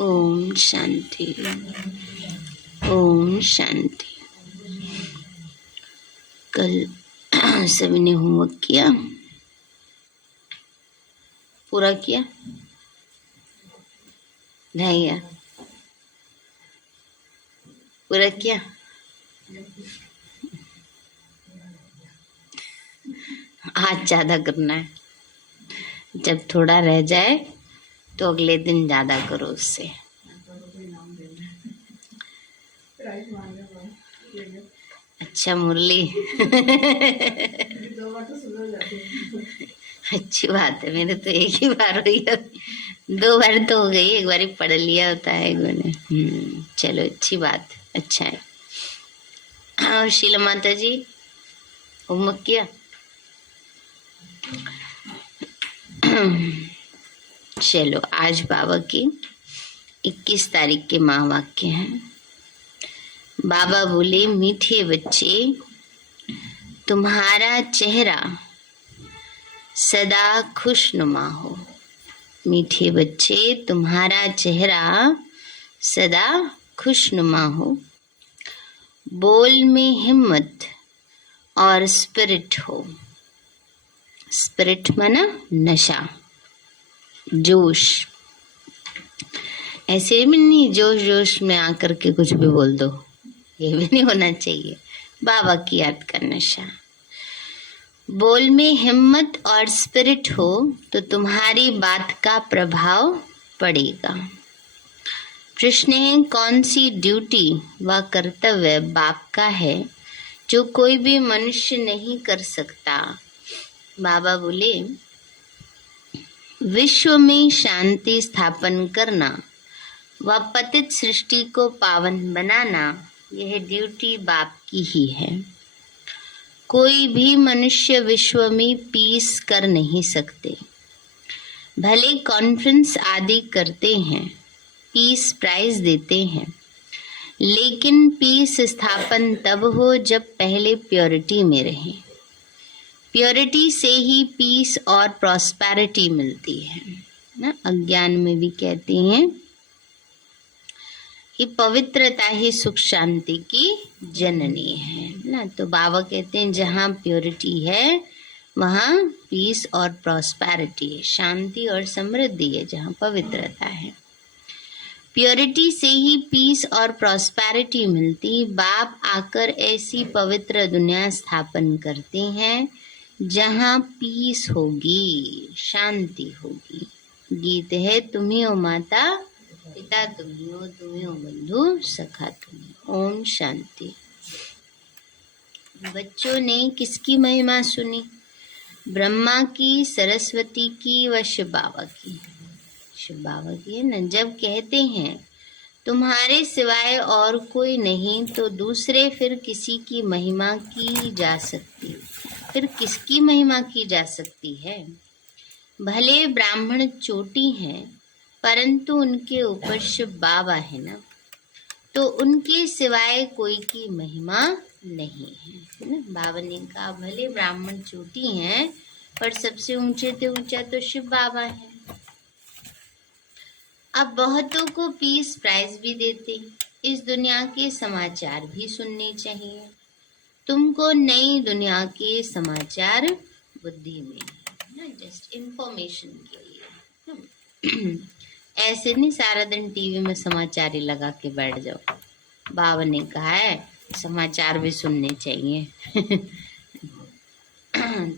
ओम शांति। ओम शांति। कल सभी ने होमवर्क किया, पूरा किया? नहीं, पूरा किया? आज ज्यादा करना है। जब थोड़ा रह जाए तो अगले दिन ज्यादा करो उससे। अच्छा मुरली अच्छी बात है। मेरे तो एक ही बार हुई है, 2 बार तो हो गई, एक बार ही पढ़ लिया होता है मैंने। चलो अच्छी बात, अच्छा है। और शीला माता जी होमवर्क किया? चलो आज बाबा की 21 तारीख के महावाक्य हैं। बाबा बोले, मीठे बच्चे, तुम्हारा चेहरा सदा खुशनुमा हो। मीठे बच्चे, तुम्हारा चेहरा सदा खुशनुमा हो। बोल में हिम्मत और स्पिरिट हो। स्पिरिट माना नशा, जोश। ऐसे भी नहीं जोश जोश में आकर के कुछ भी बोल दो, ये भी नहीं होना चाहिए। बाबा की याद का नशा। बोल में हिम्मत और स्पिरिट हो तो तुम्हारी बात का प्रभाव पड़ेगा। प्रश्न है, कौन सी ड्यूटी व कर्तव्य बाप का है जो कोई भी मनुष्य नहीं कर सकता? बाबा बोले, विश्व में शांति स्थापन करना व पतित सृष्टि को पावन बनाना, यह ड्यूटी बाप की ही है। कोई भी मनुष्य विश्व में पीस कर नहीं सकते। भले कॉन्फ्रेंस आदि करते हैं, पीस प्राइज देते हैं, लेकिन पीस स्थापन तब हो जब पहले प्योरिटी में रहे। प्योरिटी से ही पीस और प्रॉस्पेरिटी मिलती है ना। अज्ञान में भी कहते हैं कि पवित्रता ही सुख शांति की जननी है ना। तो बाबा कहते हैं जहाँ प्योरिटी है वहाँ पीस और प्रॉस्पेरिटी है, शांति और समृद्धि है। जहाँ पवित्रता है, प्योरिटी से ही पीस और प्रॉस्पेरिटी मिलती। बाप आकर ऐसी पवित्र दुनिया स्थापन करते हैं जहाँ पीस होगी, शांति होगी। गीत है, तुम्ही हो माता पिता, तुम्ही हो बंधु सखा तुम्ही। ओम शांति। बच्चों ने किसकी महिमा सुनी? ब्रह्मा की, सरस्वती की व शिव बाबा की। शिव बाबा की है ना। जब कहते हैं तुम्हारे सिवाय और कोई नहीं, तो दूसरे फिर किसी की महिमा की जा सकती, फिर किसकी महिमा की जा सकती है? भले ब्राह्मण चोटी हैं, परंतु उनके ऊपर शिव बाबा है ना, तो उनके सिवाय कोई की महिमा नहीं है ना। बाबा ने कहा भले ब्राह्मण चोटी हैं, पर सबसे ऊंचे से ऊंचा तो शिव बाबा है। अब बहुतों को पीस प्राइज भी देते, इस दुनिया के समाचार भी सुनने चाहिए। तुमको नई दुनिया के समाचार बुद्धि में ना, जस्ट इंफॉर्मेशन के लिए। ऐसे नहीं सारा दिन टीवी में समाचार ही लगा के बैठ जाओ। बाबा ने कहा है समाचार भी सुनने चाहिए।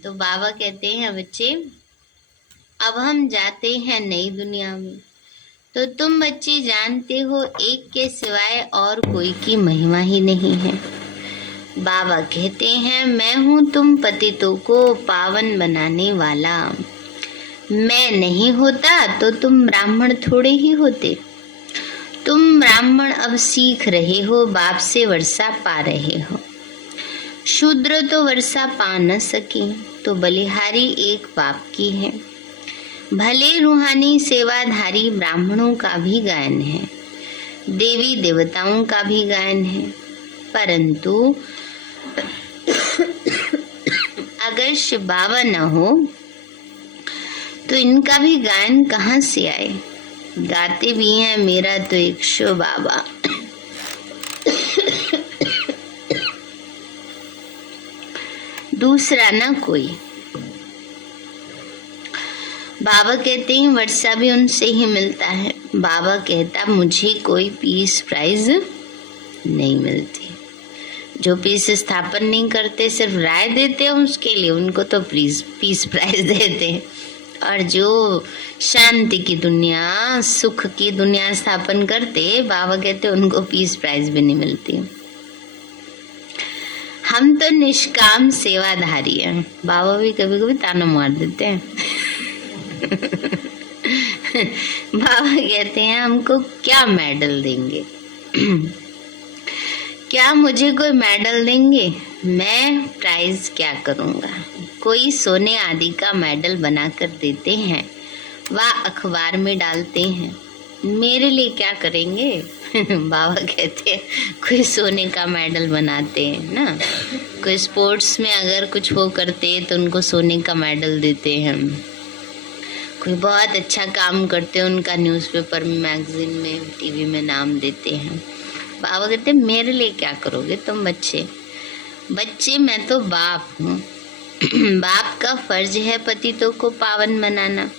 तो बाबा कहते हैं बच्चे, अब हम जाते हैं नई दुनिया में, तो तुम बच्चे जानते हो एक के सिवाय और कोई की महिमा ही नहीं है। बाबा कहते हैं, मैं हूँ तुम पतितों को पावन बनाने वाला। मैं नहीं होता तो तुम ब्राह्मण थोड़े ही होते। तुम ब्राह्मण अब सीख रहे हो, बाप से वर्षा पा रहे हो। शूद्र तो वर्षा पा न सके, तो बलिहारी एक बाप की है। भले रूहानी सेवाधारी ब्राह्मणों का भी गायन है, देवी देवताओं का भी गायन है, परंतु अगर शिव बाबा न हो तो इनका भी गायन कहाँ से आए? गाते भी हैं मेरा तो एक शो बाबा। दूसरा ना कोई। बाबा कहते हैं वर्षा भी उनसे ही मिलता है। बाबा कहता मुझे कोई पीस प्राइज नहीं मिलती। जो पीस स्थापन नहीं करते, सिर्फ राय देते हैं, उसके लिए उनको तो पीस प्राइज देते हैं। और जो शांति की दुनिया, सुख की दुनिया स्थापन करते, बाबा कहते उनको पीस प्राइज भी नहीं मिलती। हम तो निष्काम सेवाधारी हैं। बाबा भी कभी कभी ताना मार देते हैं। बाबा कहते हैं हमको क्या मेडल देंगे? क्या मुझे कोई मेडल देंगे? मैं प्राइज क्या करूंगा? कोई सोने आदि का मेडल बनाकर देते हैं, वह अखबार में डालते हैं, मेरे लिए क्या करेंगे? बाबा कहते हैं कोई सोने का मेडल बनाते हैं ना, कोई स्पोर्ट्स में अगर कुछ वो करते हैं तो उनको सोने का मेडल देते हैं। कोई बहुत अच्छा काम करते हैं, उनका न्यूज़पेपर में, मैगजीन में, टीवी में नाम देते हैं। बाबा कहते हैं मेरे लिए क्या करोगे तुम बच्चे? मैं तो बाप हूँ। बाप का फर्ज है पतितों को पावन बनाना।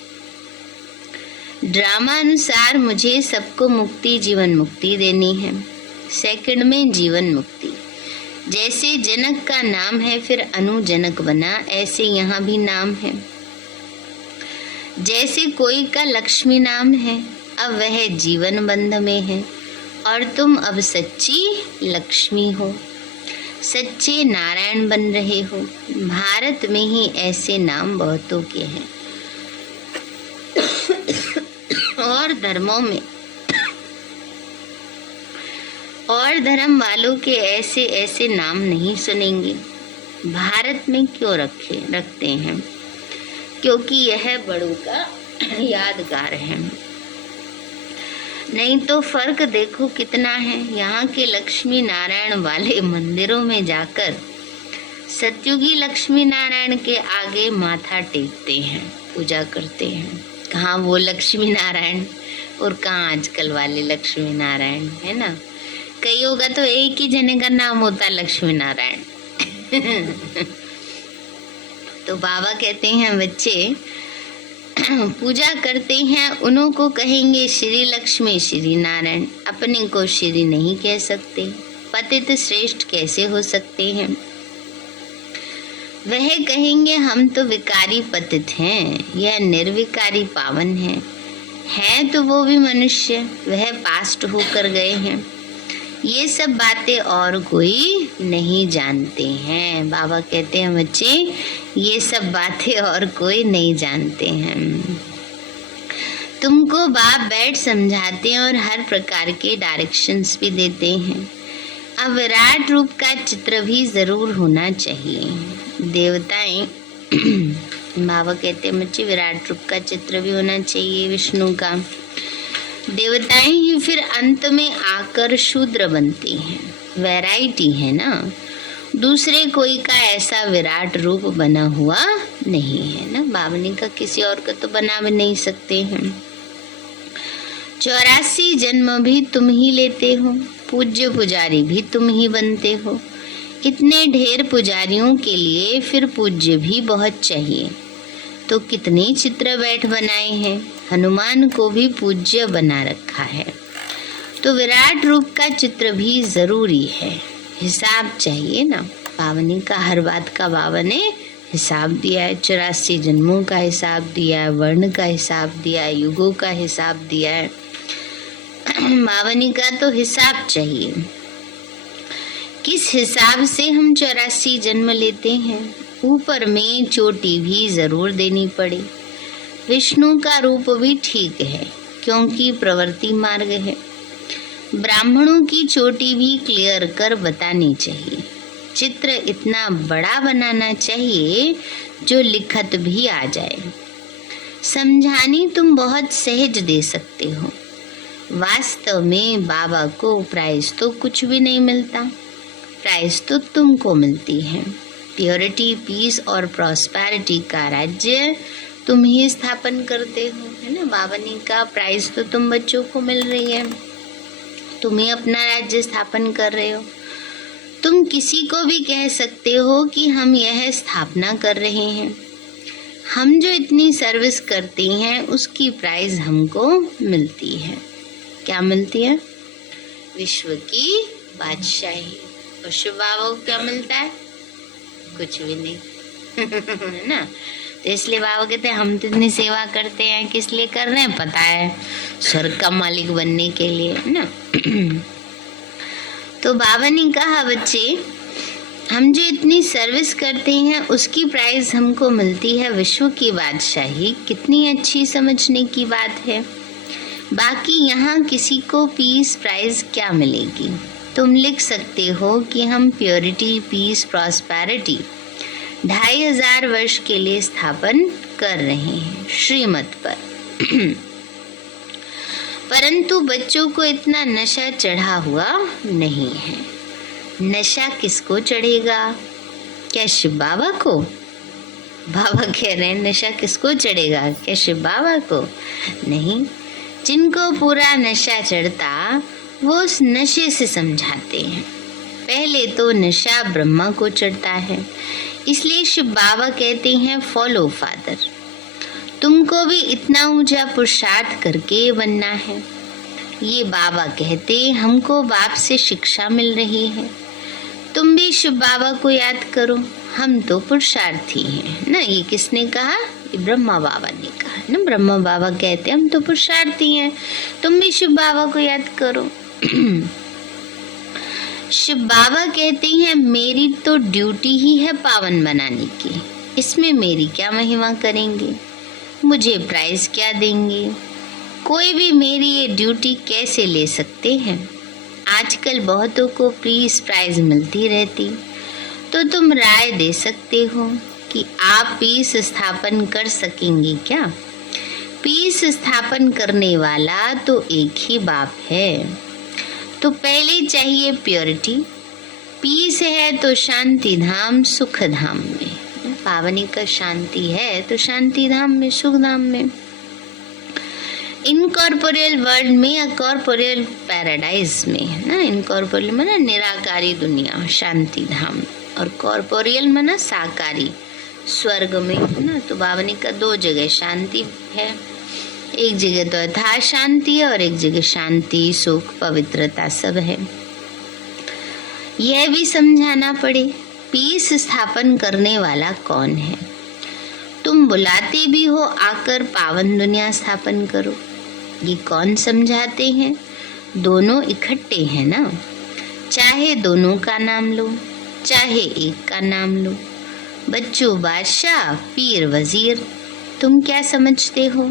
ड्रामा अनुसार मुझे सबको मुक्ति, जीवन मुक्ति देनी है। सेकंड में जीवन मुक्ति। जैसे जनक का नाम है फिर अनुजनक बना, ऐसे यहाँ भी नाम है। जैसे कोई का लक्ष्मी नाम है, अब वह जीवन बंध में है, और तुम अब सच्ची लक्ष्मी हो, सच्चे नारायण बन रहे हो। भारत में ही ऐसे नाम बहुतों के हैं, और धर्मों में, और धर्म वालों के ऐसे ऐसे नाम नहीं सुनेंगे। भारत में क्यों रखते हैं? क्योंकि यह बड़ों का यादगार है। नहीं तो फर्क देखो कितना है। यहाँ के लक्ष्मी नारायण वाले मंदिरों में जाकर सतयुगी लक्ष्मी नारायण के आगे माथा टेकते हैं, पूजा करते हैं। कहाँ वो लक्ष्मी नारायण और कहाँ आजकल वाले लक्ष्मी नारायण, है ना। कईयों का तो एक ही जने का नाम होता लक्ष्मी नारायण। तो बाबा कहते हैं बच्चे पूजा करते हैं, उन्हों को कहेंगे श्री लक्ष्मी, श्री नारायण, अपने को श्री नहीं कह सकते। पतित श्रेष्ठ कैसे हो सकते हैं? वह कहेंगे हम तो विकारी पतित हैं, यह निर्विकारी पावन है तो वो भी मनुष्य, वह पास्ट होकर गए हैं। ये सब बातें और कोई नहीं जानते हैं। बाबा कहते हैं बच्चे ये सब बातें और कोई नहीं जानते हैं। तुमको बाप बैठ समझाते हैं और हर प्रकार के डायरेक्शंस भी देते हैं। अब विराट रूप का चित्र भी जरूर होना चाहिए। देवताएं बाबा कहते हैं बच्चे विराट रूप का चित्र भी होना चाहिए विष्णु का। देवताएं ही फिर अंत में आकर शूद्र बनती हैं। वैरायटी है ना, दूसरे कोई का ऐसा विराट रूप बना हुआ नहीं है ना। बाबा का किसी और का तो बना भी नहीं सकते हैं। 84 जन्म भी तुम ही लेते हो, पूज्य पुजारी भी तुम ही बनते हो। इतने ढेर पुजारियों के लिए फिर पूज्य भी बहुत चाहिए। तो कितने चित्र बैठ बनाए हैं, हनुमान को भी पूज्य बना रखा है। तो विराट रूप का चित्र भी जरूरी है। हिसाब चाहिए ना। पावनी का हर बात का बाबा ने हिसाब दिया है। 84 जन्मों का हिसाब दिया है, वर्ण का हिसाब दिया है, युगों का हिसाब दिया है। पावनी का तो हिसाब चाहिए, किस हिसाब से हम 84 जन्म लेते हैं। ऊपर में चोटी भी जरूर देनी पड़े। विष्णु का रूप भी ठीक है क्योंकि प्रवृत्ति मार्ग है। ब्राह्मणों की चोटी भी क्लियर कर बतानी चाहिए। चित्र इतना बड़ा बनाना चाहिए जो लिखत भी आ जाए। समझानी तुम बहुत सहज दे सकते हो। वास्तव में बाबा को प्राइज तो कुछ भी नहीं मिलता, प्राइज तो तुमको मिलती है। प्योरिटी, पीस और प्रॉस्पेरिटी का राज्य तुम ही स्थापन करते हो, है ना। बाबा ने कहा प्राइज तो तुम बच्चों को मिल रही है, तुम ही अपना राज्य स्थापन कर रहे हो, तुम किसी को भी कह सकते हो कि हम यह स्थापना कर रहे हैं। हम जो इतनी सर्विस करते हैं उसकी प्राइज हमको मिलती है। क्या मिलती है? विश्व की बादशाही। और शिव बाबा को क्या मिलता है? कुछ भी नहीं है ना। तो इसलिए बाबा कहते हैं हम तो इतनी सेवा करते हैं, किस लिए कर रहे हैं पता है? स्वर्ग का मालिक बनने के लिए, है ना। तो बाबा ने कहा बच्चे, हम जो इतनी सर्विस करते हैं उसकी प्राइज हमको मिलती है विश्व की बादशाही। कितनी अच्छी समझने की बात है। बाकी यहाँ किसी को पीस प्राइज क्या मिलेगी? तुम लिख सकते हो कि हम प्योरिटी, पीस, प्रॉस्पेरिटी 2500 वर्ष के लिए स्थापन कर रहे हैं श्रीमत पर। परंतु बच्चों को इतना नशा चढ़ा हुआ नहीं है। नशा किसको चढ़ेगा? क्या शिव बाबा को? बाबा कह रहे हैं नशा किसको चढ़ेगा? क्या शिव बाबा को? नहीं, जिनको पूरा नशा चढ़ता वो उस नशे से समझाते हैं। पहले तो नशा ब्रह्मा को चढ़ता है, इसलिए शिव बाबा कहते हैं फॉलो फादर। तुमको भी इतना ऊंचा पुरुषार्थ करके बनना है। ये बाबा कहते हमको बाप से शिक्षा मिल रही है। तुम भी शिव बाबा को याद करो, हम तो पुरुषार्थी हैं ना। ये किसने कहा? ये ब्रह्मा बाबा ने कहा ना। ब्रह्मा बाबा कहते हम तो पुरुषार्थी हैं, तुम भी शिव बाबा को याद करो। शिव बाबा कहते हैं मेरी तो ड्यूटी ही है पावन बनाने की, इसमें मेरी क्या महिमा करेंगे? मुझे प्राइज क्या देंगे? कोई भी मेरी ये ड्यूटी कैसे ले सकते हैं? आजकल बहुतों को प्राइज मिलती रहती, तो तुम राय दे सकते हो कि आप पीस स्थापन कर सकेंगे क्या? पीस स्थापन करने वाला तो एक ही बाप है। तो पहले चाहिए प्योरिटी। पीस है तो शांति धाम, सुख धाम में। पावनी का शांति है तो शांति धाम में, सुख धाम में। इनकॉर्पोरियल वर्ल्ड में या कॉर्पोरियल पैराडाइज में ना। इनकॉर्पोरियल में ना निराकारी दुनिया, शांति धाम, और कॉर्पोरियल में ना साकारी स्वर्ग में ना। तो बावनी का 2 जगह शांति है। एक जगह तो यथार्थ शांति है और एक जगह शांति, सुख, पवित्रता सब है। यह भी समझाना पड़े पीस स्थापन करने वाला कौन है। तुम बुलाते भी हो आकर पावन दुनिया स्थापन करो, ये कौन समझाते हैं? दोनों इकट्ठे हैं ना। चाहे दोनों का नाम लो, चाहे एक का नाम लो। बच्चों बादशाह, पीर वजीर। तुम क्या समझते हो?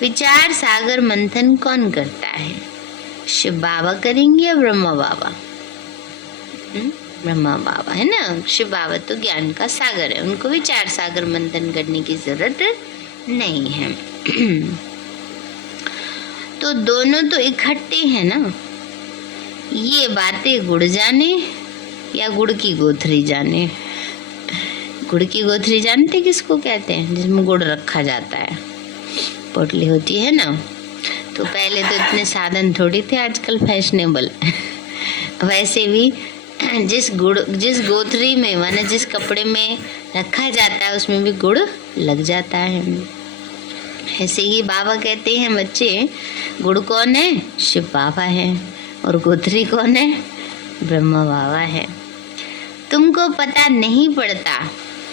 विचार सागर मंथन कौन करता है? शिव बाबा करेंगे या ब्रह्मा बाबा? ब्रह्मा बाबा है ना। शिव बाबा तो ज्ञान का सागर है, उनको विचार सागर मंथन करने की जरूरत नहीं है। तो दोनों तो इकट्ठे हैं ना। ये बातें गुड़ जाने या गुड़ की गोथरी जाने। गुड़ की गोथरी जानते किसको कहते हैं? जिसमें गुड़ रखा जाता है, पोटली होती है ना। तो पहले तो इतने साधन थोड़ी थे, आजकल फैशनेबल। वैसे भी जिस गोथरी में माने जिस कपड़े में रखा जाता है उसमें भी गुड़ लग जाता है। ऐसे ही बाबा कहते हैं बच्चे, गुड़ कौन है? शिव बाबा है। और गोथरी कौन है? ब्रह्मा बाबा है। तुमको पता नहीं पड़ता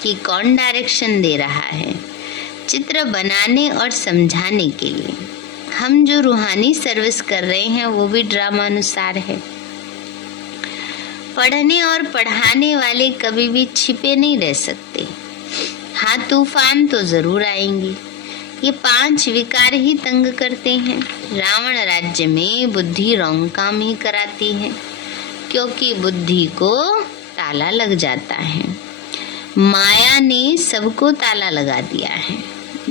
कि कौन डायरेक्शन दे रहा है चित्र बनाने और समझाने के लिए। हम जो रूहानी सर्विस कर रहे हैं वो भी ड्रामा अनुसार है। पढ़ने और पढ़ाने वाले कभी भी छिपे नहीं रह सकते। हाँ, तूफान तो जरूर आएंगे। ये 5 विकार ही तंग करते हैं। रावण राज्य में बुद्धि रॉन्ग काम ही कराती है, क्योंकि बुद्धि को ताला लग जाता है। माया ने सबको ताला लगा दिया है।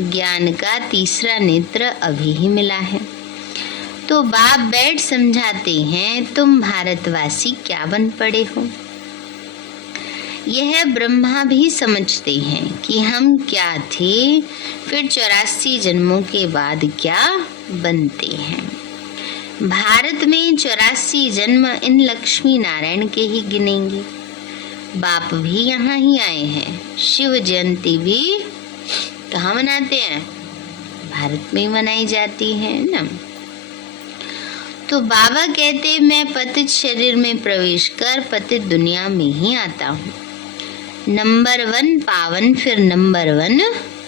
ज्ञान का तीसरा नेत्र अभी ही मिला है। तो बाप बैठ समझाते हैं, तुम भारतवासी क्या बन पड़े हो? यह ब्रह्मा भी समझते हैं कि हम क्या थे, फिर 84 जन्मों के बाद क्या बनते हैं। भारत में 84 जन्म इन लक्ष्मी नारायण के ही गिनेंगे। बाप भी यहाँ ही आए हैं। शिव जयंती भी कहाँ मनाते हैं? भारत में ही मनाई जाती है ना। तो बाबा कहते मैं पतित शरीर में प्रवेश कर पतित दुनिया में ही आता हूँ। नंबर 1 पावन, फिर नंबर 1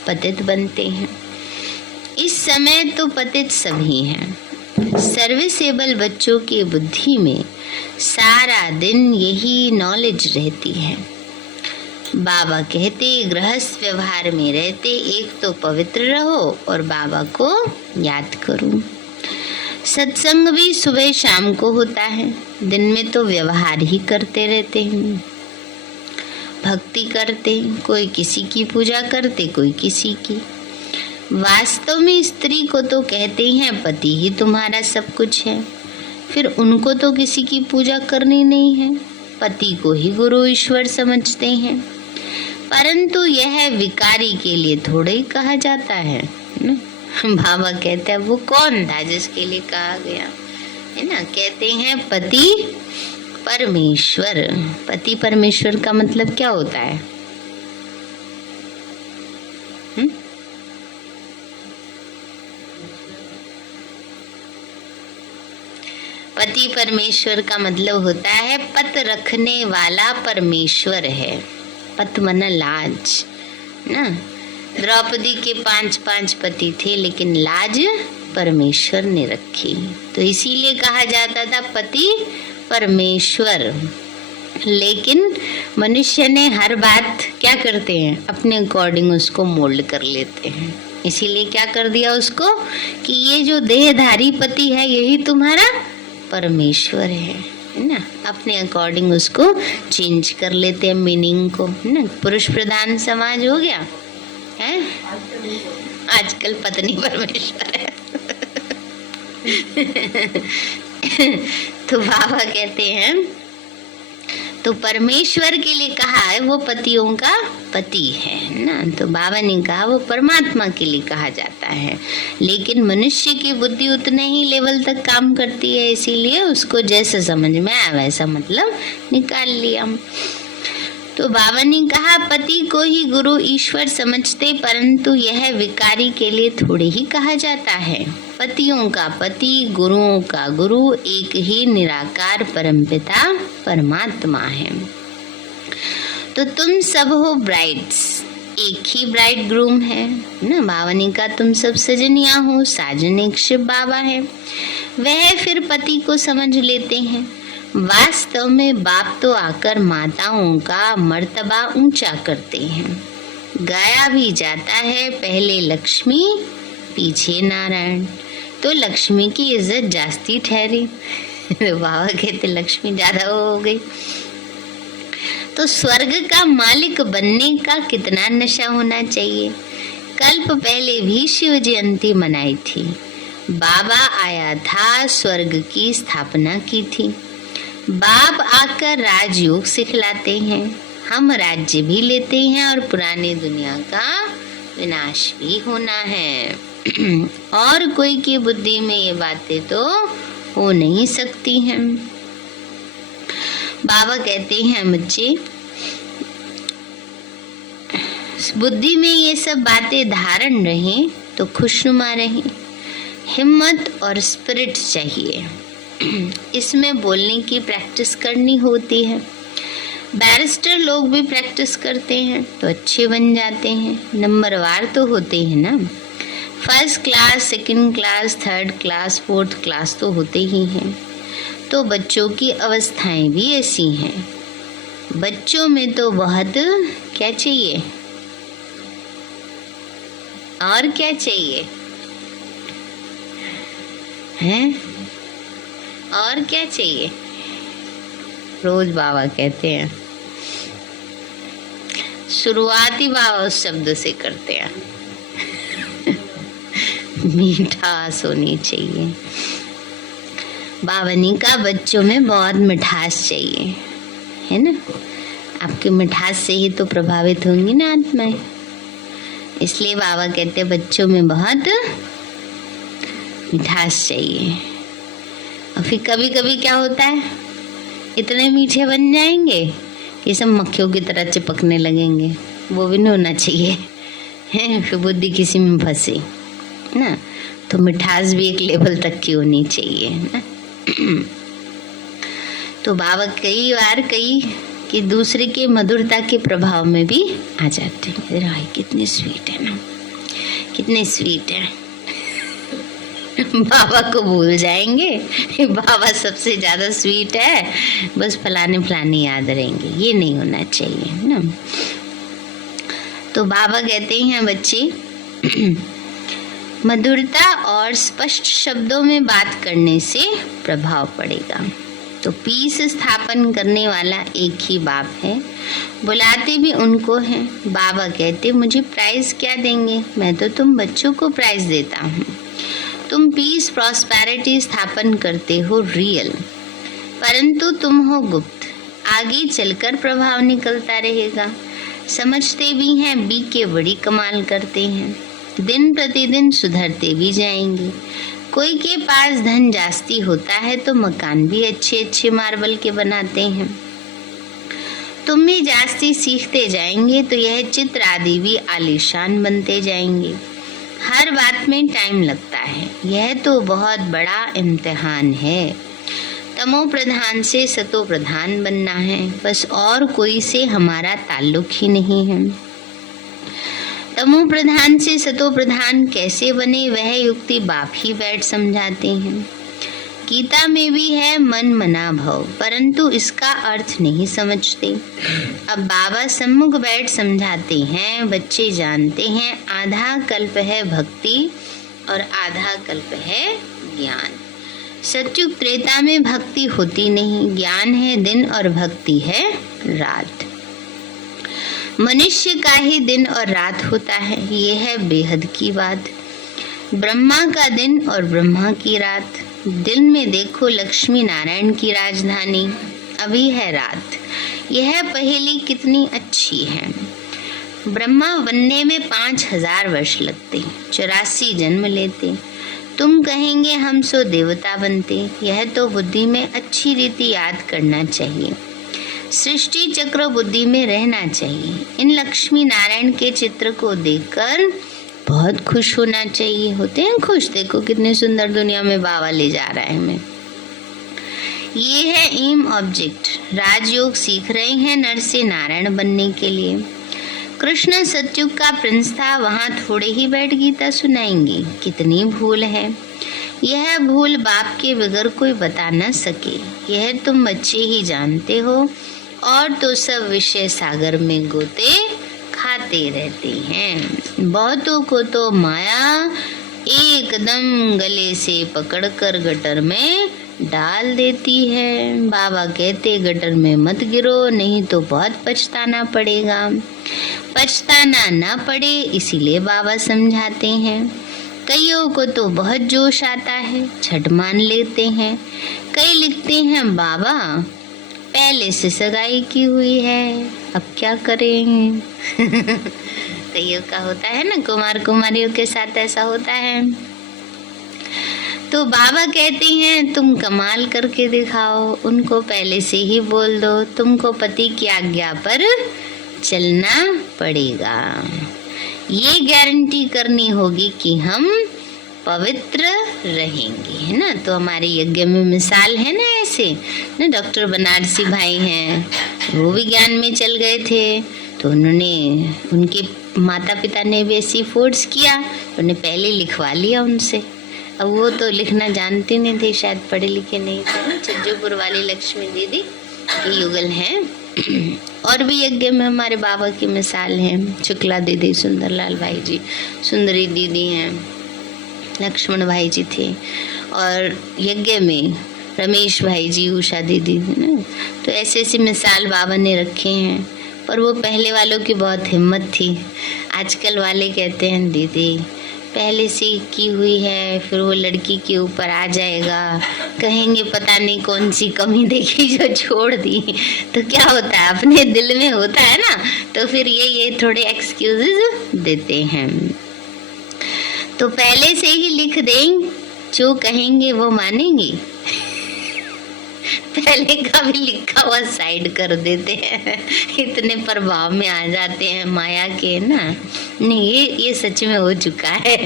पतित बनते हैं। इस समय तो पतित सभी हैं। सर्विसेबल बच्चों की बुद्धि में सारा दिन यही नॉलेज रहती है। बाबा कहते गृहस्थ व्यवहार में रहते एक तो पवित्र रहो और बाबा को याद करो। सत्संग भी सुबह शाम को होता है, दिन में तो व्यवहार ही करते रहते हैं, भक्ति करते, कोई किसी की पूजा करते, कोई किसी की। वास्तव में स्त्री को तो कहते हैं पति ही तुम्हारा सब कुछ है, फिर उनको तो किसी की पूजा करनी नहीं है, पति को ही गुरु ईश्वर समझते हैं। परंतु यह विकारी के लिए थोड़े ही कहा जाता है ना। बाबा कहते हैं वो कौन था जिसके लिए कहा गया है ना। कहते हैं पति परमेश्वर। पति परमेश्वर का मतलब क्या होता है? पति परमेश्वर का मतलब होता है पत रखने वाला परमेश्वर है। पत मना लाज ना। द्रौपदी के 5 पति थे, लेकिन लाज परमेश्वर ने रखी, तो इसीलिए कहा जाता था पति परमेश्वर। लेकिन मनुष्य ने हर बात क्या करते हैं, अपने अकॉर्डिंग उसको मोल्ड कर लेते हैं। इसीलिए क्या कर दिया उसको कि ये जो देहधारी पति है यही तुम्हारा परमेश्वर है ना। अपने अकॉर्डिंग उसको चेंज कर लेते हैं मीनिंग को, है ना। पुरुष प्रधान समाज हो गया है आजकल, पत्नी परमेश्वर है। तो बाबा कहते हैं तो परमेश्वर के लिए कहा है वो पतियों का पति है ना। तो बाबा ने कहा वो परमात्मा के लिए कहा जाता है, लेकिन मनुष्य की बुद्धि उतने ही लेवल तक काम करती है, इसीलिए उसको जैसे समझ में आया वैसा मतलब निकाल लिया। तो बाबा ने कहा पति को ही गुरु ईश्वर समझते, परंतु यह विकारी के लिए थोड़े ही कहा जाता है। पतियों का पति, गुरुओं का गुरु एक ही निराकार परमपिता परमात्मा है। तो तुम सब हो ब्राइड्स, एक ही ब्राइड ग्रूम है ना। बाबा ने कहा तुम सब सजनिया हो, साजन एक शिव बाबा है। वह फिर पति को समझ लेते हैं। वास्तव में बाप तो आकर माताओं का मर्तबा ऊंचा करते हैं। गाया भी जाता है पहले लक्ष्मी पीछे नारायण, तो लक्ष्मी की इज्जत जास्ती ठहरी। बाबा कहते लक्ष्मी ज्यादा हो गई। तो स्वर्ग का मालिक बनने का कितना नशा होना चाहिए। कल्प पहले भी शिव जयंती मनाई थी। बाबा आया था, स्वर्ग की स्थापना की थी। बाप आकर राजयोग सिखलाते हैं, हम राज्य भी लेते हैं और पुरानी दुनिया का विनाश भी होना है। और कोई की बुद्धि में ये बातें तो हो नहीं सकती हैं। बाबा कहते हैं बच्चे बुद्धि में ये सब बातें धारण रहे तो खुशनुमा रहे। हिम्मत और स्पिरिट चाहिए, इसमें बोलने की प्रैक्टिस करनी होती है। बैरिस्टर लोग भी प्रैक्टिस करते हैं तो अच्छे बन जाते हैं, नंबरवार तो होते हैं ना। First class, second class, third class, fourth class तो होते ही हैं। तो बच्चों की अवस्थाएं भी ऐसी हैं। बच्चों में तो बहुत क्या चाहिए और क्या चाहिए हैं, और क्या चाहिए। रोज बाबा कहते हैं, शुरुआत ही बाबा उस शब्द से करते हैं, मिठास होनी चाहिए। बाबा ने कहा बच्चों में बहुत मिठास चाहिए, है ना। आपकी मिठास से ही तो प्रभावित होंगी ना आत्माएं। इसलिए बाबा कहते हैं बच्चों में बहुत मिठास चाहिए। और फिर कभी कभी क्या होता है, इतने मीठे बन जाएंगे कि सब मक्खियों की तरह चिपकने लगेंगे। वो भी नहीं होना चाहिए है, फिर बुद्धि किसी में फंसे ना। तो मिठास भी एक लेवल तक की होनी चाहिए ना। तो बाबा कई बार कि दूसरे के मधुरता के प्रभाव में भी आ जाते हैं। राय कितने स्वीट है ना, कितने स्वीट है। बाबा को भूल जाएंगे, बाबा सबसे ज्यादा स्वीट है, बस फलाने फलाने याद रहेंगे। ये नहीं होना चाहिए ना। तो बाबा कहते हैं बच्चे, मधुरता और स्पष्ट शब्दों में बात करने से प्रभाव पड़ेगा। तो पीस स्थापन करने वाला एक ही बाप है, बुलाते भी उनको हैं। बाबा कहते मुझे प्राइज क्या देंगे, मैं तो तुम बच्चों को प्राइज देता हूँ। तुम पीस प्रॉस्पेरिटी स्थापन करते हो रियल, परंतु तुम हो गुप्त। आगे चलकर प्रभाव निकलता रहेगा। समझते भी हैं, बी के बड़ी कमाल करते हैं। दिन प्रतिदिन सुधरते भी जाएंगे। कोई के पास धन जास्ती होता है तो मकान भी अच्छे अच्छे मार्बल के बनाते हैं। तुम भी जास्ती सीखते जाएंगे तो यह चित्र आदि भी आलीशान बनते जाएंगे। हर बात में टाइम लगता है, यह तो बहुत बड़ा इम्तिहान है। तमो प्रधान से सतो प्रधान बनना है, बस और कोई से हमारा ताल्लुक ही नहीं है। तमो प्रधान से सतो प्रधान कैसे बने, वह युक्ति बाप ही बैठ समझाते हैं। गीता में भी है मन मना भव, परंतु इसका अर्थ नहीं समझते। अब बाबा सम्मुख बैठ समझाते हैं। बच्चे जानते हैं आधा कल्प है भक्ति और आधा कल्प है ज्ञान। सत्युग त्रेता में भक्ति होती नहीं, ज्ञान है दिन और भक्ति है रात। मनुष्य का ही दिन और रात होता है, ये है बेहद की बात। ब्रह्मा का दिन और ब्रह्मा की रात। दिन में देखो लक्ष्मी नारायण की राजधानी, अभी है रात। यह पहेली कितनी अच्छी है। ब्रह्मा बनने में 5000 वर्ष लगते, 84 जन्म लेते। तुम कहेंगे हम सो देवता बनते। यह तो बुद्धि में अच्छी रीति याद करना चाहिए। सृष्टि चक्र बुद्धि में रहना चाहिए। इन लक्ष्मी नारायण के चित्र को देखकर बहुत खुश होना चाहिए। होते हैं खुश, देखो कितनी सुंदर दुनिया में बाबा ले जा रहा है हमें। ये है एम ऑब्जेक्ट। राजयोग सीख रहे हैं नर से नारायण बनने के लिए। कृष्ण सत्युग का प्रिंस था, वहाँ थोड़े ही बैठ गीता सुनाएंगे। कितनी भूल है। यह भूल बाप के बगैर कोई बता न सके। यह तुम बच्चे ही जानते हो, और तो सब विषय सागर में गोते खाते रहते हैं। बहुतों को तो माया एकदम गले से पकड़कर गटर में डाल देती है। बाबा कहते गटर में मत गिरो, नहीं तो बहुत पछताना पड़ेगा। पछताना ना पड़े इसीलिए बाबा समझाते हैं। कईयों को तो बहुत जोश आता है, झट मान लेते हैं। कई लिखते हैं बाबा पहले से सगाई की हुई है, अब क्या करें। कईयों का होता है ना, कुमार कुमारियों के साथ ऐसा होता है। तो बाबा कहते हैं तुम कमाल करके दिखाओ। उनको पहले से ही बोल दो तुमको पति की आज्ञा पर चलना पड़ेगा। ये गारंटी करनी होगी कि हम पवित्र रहेंगे, है ना। तो हमारे यज्ञ में मिसाल है ना ऐसे ना। डॉक्टर बनारसी भाई हैं, वो भी ज्ञान में चल गए थे, तो उन्होंने, उनके माता पिता ने भी ऐसी फोर्स किया, उन्होंने पहले लिखवा लिया उनसे। अब वो तो लिखना जानते नहीं थे, शायद पढ़े लिखे नहीं थे ना। चिज्जूपुर वाली लक्ष्मी दीदी के युगल हैं। और भी यज्ञ में हमारे बाबा की मिसाल है। शुक्ला दीदी, सुंदरलाल भाई जी, सुंदरी दीदी हैं, लक्ष्मण भाई जी थे। और यज्ञ में रमेश भाई जी, उषा दीदी ना। तो ऐसे ऐसी मिसाल बाबा ने रखे हैं। पर वो पहले वालों की बहुत हिम्मत थी। आजकल वाले कहते हैं दीदी पहले से की हुई है, फिर वो लड़की के ऊपर आ जाएगा, कहेंगे पता नहीं कौन सी कमी देखी जो छोड़ दी। तो क्या होता है, अपने दिल में होता है ना, तो फिर ये थोड़े एक्सक्यूजेस देते हैं। तो पहले से ही लिख दें, जो कहेंगे वो मानेंगे। पहले का भी लिखा हुआ साइड कर देते हैं, इतने प्रभाव में आ जाते हैं माया के ना। नहीं, ये सच में हो चुका है।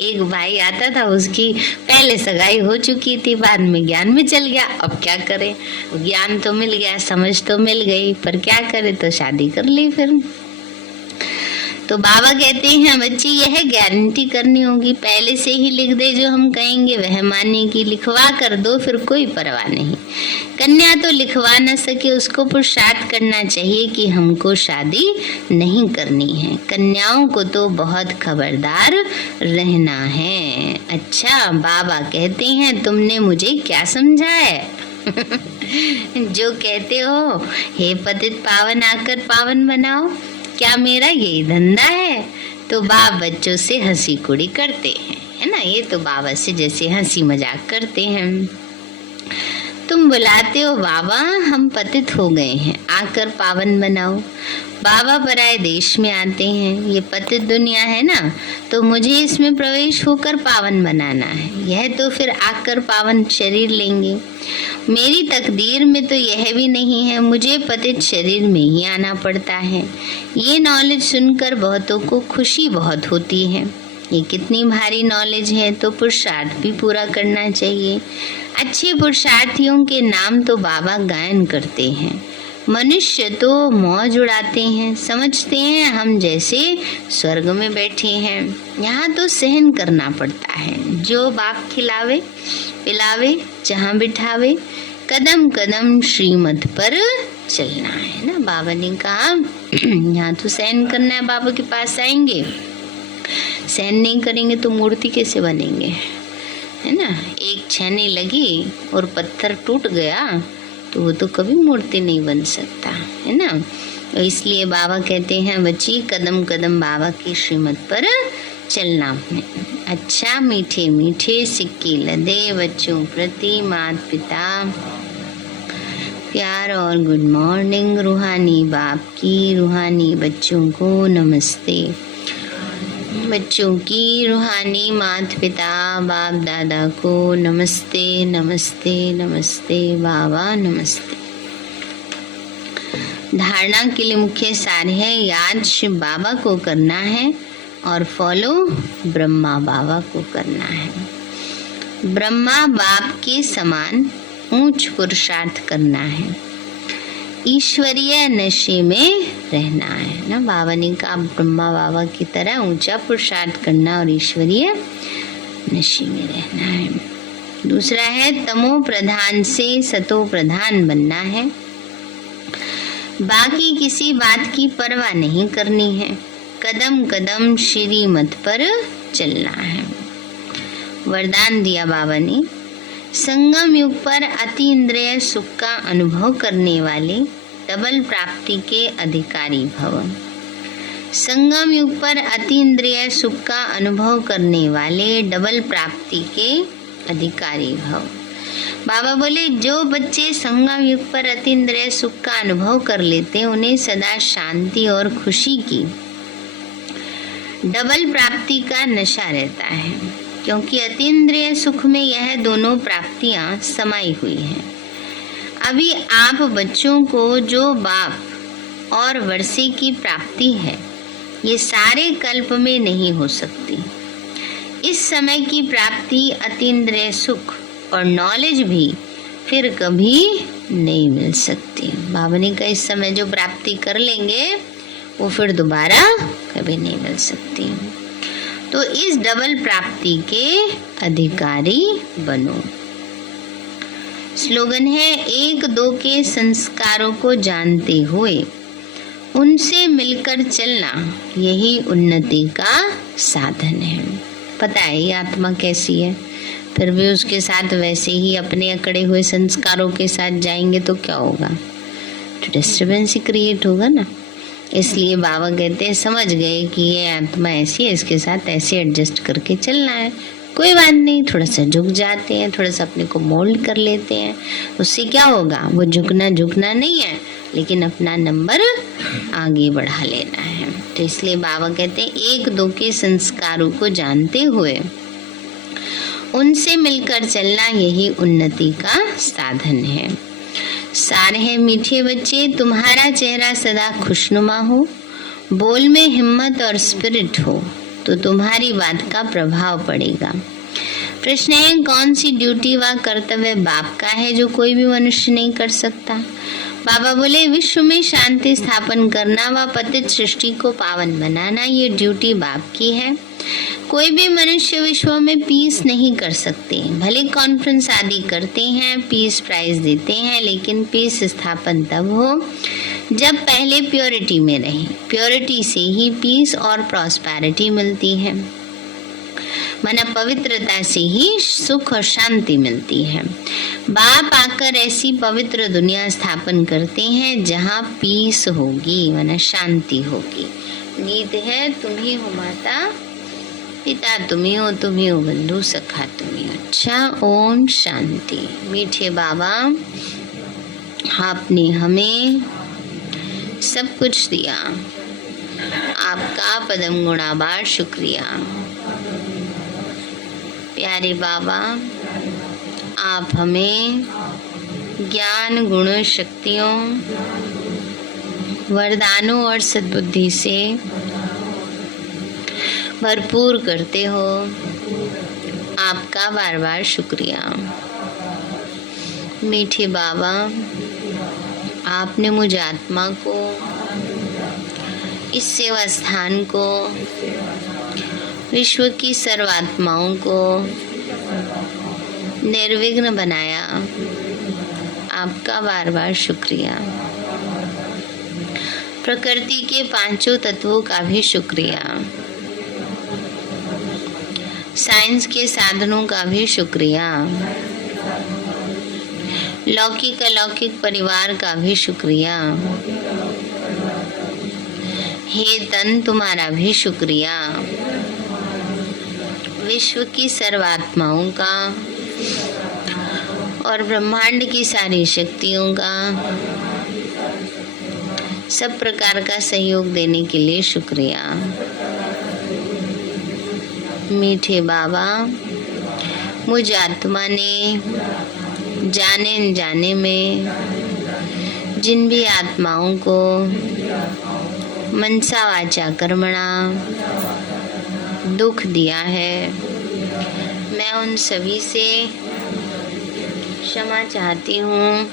एक भाई आता था, उसकी पहले सगाई हो चुकी थी, बाद में ज्ञान में चल गया। अब क्या करे, ज्ञान तो मिल गया, समझ तो मिल गई, पर क्या करे, तो शादी कर ली फिर। तो बाबा कहते हैं बच्ची यह गारंटी करनी होगी, पहले से ही लिख दे, जो हम कहेंगे वह माने की, लिखवा कर दो फिर कोई परवाह नहीं। कन्या तो लिखवा न सके, उसको पुरुषार्थ करना चाहिए कि हमको शादी नहीं करनी है। कन्याओं को तो बहुत खबरदार रहना है। अच्छा, बाबा कहते हैं तुमने मुझे क्या समझा है? जो कहते हो हे पतित पावन आकर पावन बनाओ, क्या मेरा यही धंधा है? तो बाप बच्चों से हंसी कुड़ी करते हैं, है ना। ये तो बाबा से जैसे हंसी मजाक करते हैं। तुम बुलाते हो बाबा, हम पतित हो गए हैं, आकर पावन बनाओ। बाबा पराए देश में आते हैं, ये पतित दुनिया है ना, तो मुझे इसमें प्रवेश होकर पावन बनाना है। यह तो फिर आकर पावन शरीर लेंगे। मेरी तकदीर में तो यह भी नहीं है, मुझे पतित शरीर में ही आना पड़ता है। ये नॉलेज सुनकर बहुतों को खुशी बहुत होती है। ये कितनी भारी नॉलेज है, तो पुरुषार्थ भी पूरा करना चाहिए। अच्छे पुरुषार्थियों के नाम तो बाबा गायन करते हैं। मनुष्य तो मौज उड़ाते हैं, समझते हैं हम जैसे स्वर्ग में बैठे हैं। यहाँ तो सहन करना पड़ता है, जो बाप खिलावे पिलावे जहाँ बिठावे, कदम कदम श्रीमत पर चलना है ना। बाबा ने कहा यहाँ तो सहन करना है। बाबा के पास आएंगे, सहन नहीं करेंगे तो मूर्ति कैसे बनेंगे, है ना। एक छेनी लगी और पत्थर टूट गया तो वो तो कभी मूर्ति नहीं बन सकता, है ना। तो इसलिए बाबा कहते हैं बच्ची, कदम कदम बाबा की श्रीमत पर चलना है। अच्छा, मीठे मीठे सिक्के लदे बच्चों प्रति माता पिता प्यार और गुड मॉर्निंग। रूहानी बाप की रूहानी बच्चों को नमस्ते। बच्चों की रूहानी माता पिता बाप दादा को नमस्ते नमस्ते नमस्ते। बाबा नमस्ते। धारणा के लिए मुख्य सार है, याद शिव बाबा को करना है और फॉलो ब्रह्मा बाबा को करना है। ब्रह्मा बाप के समान ऊंच पुरुषार्थ करना है, ईश्वरीय नशे में रहना है ना। बाबा ने कहा ब्रह्मा बाबा की तरह ऊंचा पुरुषार्थ करना और ईश्वरीय नशे में रहना है। दूसरा है, तमो प्रधान से सतो प्रधान बनना है। बाकी किसी बात की परवाह नहीं करनी है, कदम कदम श्रीमत पर चलना है। वरदान दिया बाबा ने, संगम युग पर अति इंद्रिय सुख का अनुभव करने वाले डबल प्राप्ति के अधिकारी भव। संगम युग पर अति इंद्रिय सुख का अनुभव करने वाले डबल प्राप्ति के अधिकारी भव। बाबा बोले, जो बच्चे संगम युग पर अति इंद्रिय सुख का अनुभव कर लेते हैं, उन्हें सदा शांति और खुशी की डबल प्राप्ति का नशा रहता है, क्योंकि अतीन्द्रिय सुख में यह दोनों प्राप्तियां समाई हुई हैं। अभी आप बच्चों को जो बाप और वर्षे की प्राप्ति है, ये सारे कल्प में नहीं हो सकती। इस समय की प्राप्ति अतीन्द्रिय सुख और नॉलेज भी फिर कभी नहीं मिल सकती। बाबा ने कहा इस समय जो प्राप्ति कर लेंगे वो फिर दोबारा कभी नहीं मिल सकती। तो इस डबल प्राप्ति के अधिकारी बनो। स्लोगन है, एक दो के संस्कारों को जानते हुए उनसे मिलकर चलना, यही उन्नति का साधन है। पता है ये आत्मा कैसी है, फिर भी उसके साथ वैसे ही अपने अकड़े हुए संस्कारों के साथ जाएंगे तो क्या होगा, तो डिस्टर्बेंस ही क्रिएट होगा ना। इसलिए बाबा कहते हैं समझ गए कि ये आत्मा ऐसी है, इसके साथ ऐसे एडजस्ट करके चलना है। कोई बात नहीं, थोड़ा सा झुक जाते हैं, थोड़ा सा अपने को मोल्ड कर लेते हैं। उससे क्या होगा, वो झुकना नहीं है, लेकिन अपना नंबर आगे बढ़ा लेना है। तो इसलिए बाबा कहते हैं एक दो के संस्कारों को जानते हुए उनसे मिलकर चलना यही उन्नति का साधन है। सार है मीठे बच्चे, तुम्हारा चेहरा सदा खुशनुमा हो, बोल में हिम्मत और स्पिरिट हो तो तुम्हारी बात का प्रभाव पड़ेगा। प्रश्न है, कौन सी ड्यूटी व कर्तव्य बाप का है जो कोई भी मनुष्य नहीं कर सकता? बाबा बोले, विश्व में शांति स्थापन करना व पतित सृष्टि को पावन बनाना, ये ड्यूटी बाप की है। कोई भी मनुष्य विश्व में पीस नहीं कर सकते। भले कॉन्फ्रेंस आदि करते हैं, पीस प्राइज देते हैं, लेकिन पीस स्थापन तब हो जब पहले प्योरिटी में रहे। प्योरिटी से ही पीस और प्रॉस्पेरिटी मिलती है, माना पवित्रता से ही सुख और शांति मिलती है। बाप आकर ऐसी पवित्र दुनिया स्थापन करते हैं जहाँ पीस होगी, माना शांति होगी। गीत है, तुम ही हो माता पिता, तुम ही हो बंधु सखा तुम ही हो। अच्छा, ओम शांति। मीठे बाबा, आपने हमें सब कुछ दिया, आपका पदम गुणाबार शुक्रिया। प्यारे बाबा, आप हमें ज्ञान, गुण, शक्तियों, वरदानों और सद्बुद्धि से भरपूर करते हो। आपका बार बार शुक्रिया। मीठे बाबा, आपने मुझ आत्मा को, इस सेवा स्थान को, विश्व की सर्वात्माओं को निर्विघ्न बनाया। आपका बार बार शुक्रिया। प्रकृति के पांचों तत्वों का भी शुक्रिया। साइंस के साधनों का भी शुक्रिया। लौकिक अलौकिक परिवार का भी शुक्रिया। हे तन, तुम्हारा भी शुक्रिया। विश्व की सर्वात्माओं का और ब्रह्मांड की सारी शक्तियों का सब प्रकार का सहयोग देने के लिए शुक्रिया। मीठे बाबा, मुझ आत्मा ने जाने अनजाने में जिन भी आत्माओं को मनसा वाचा कर्मणा दुख दिया है, मैं उन सभी से क्षमा चाहती हूँ।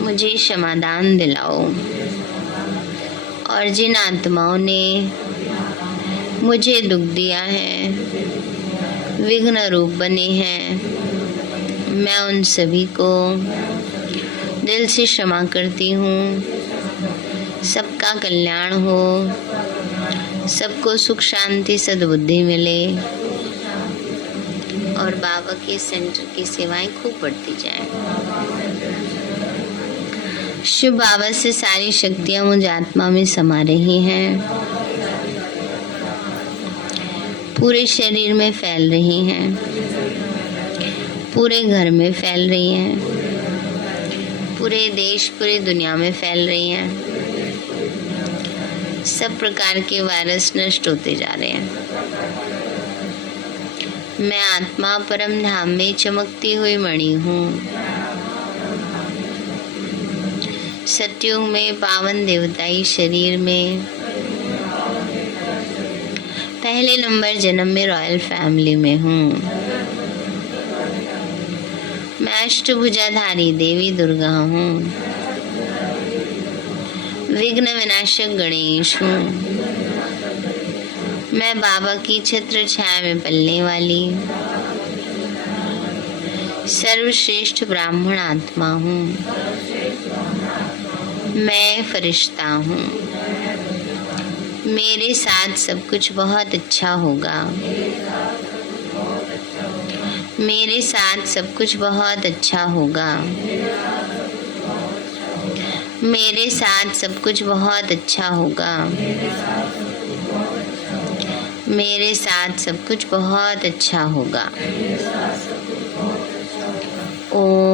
मुझे क्षमादान दिलाओ। और जिन आत्माओं ने मुझे दुख दिया है, विघ्न रूप बने हैं, मैं उन सभी को दिल से क्षमा करती हूँ। सबका कल्याण हो, सबको सुख शांति सद्बुद्धि मिले और बाबा के सेंटर की सेवाएं खूब बढ़ती जाएं। शिव बाबा से सारी शक्तियां मुझ आत्मा में समा रही हैं, पूरे शरीर में फैल रही हैं, पूरे घर में फैल रही हैं, पूरे देश पूरी दुनिया में फैल रही हैं। सब प्रकार के वायरस नष्ट होते जा रहे हैं। मैं आत्मा परम धाम में चमकती हुई मणि हूँ। सत्युग में पावन देवताई शरीर में पहले नंबर जन्म में रॉयल फैमिली में हूँ। मैं अष्टभुजाधारी देवी दुर्गा हूँ। विघ्न विनाशक गणेश हूँ। मैं बाबा की छत्र छाया में पलने वाली सर्वश्रेष्ठ ब्राह्मण आत्मा हूँ। मैं फरिश्ता हूँ। मेरे साथ सब कुछ बहुत अच्छा होगा। मेरे साथ सब कुछ बहुत अच्छा होगा। मेरे साथ सब कुछ बहुत अच्छा होगा। मेरे साथ सब कुछ बहुत अच्छा होगा। ओम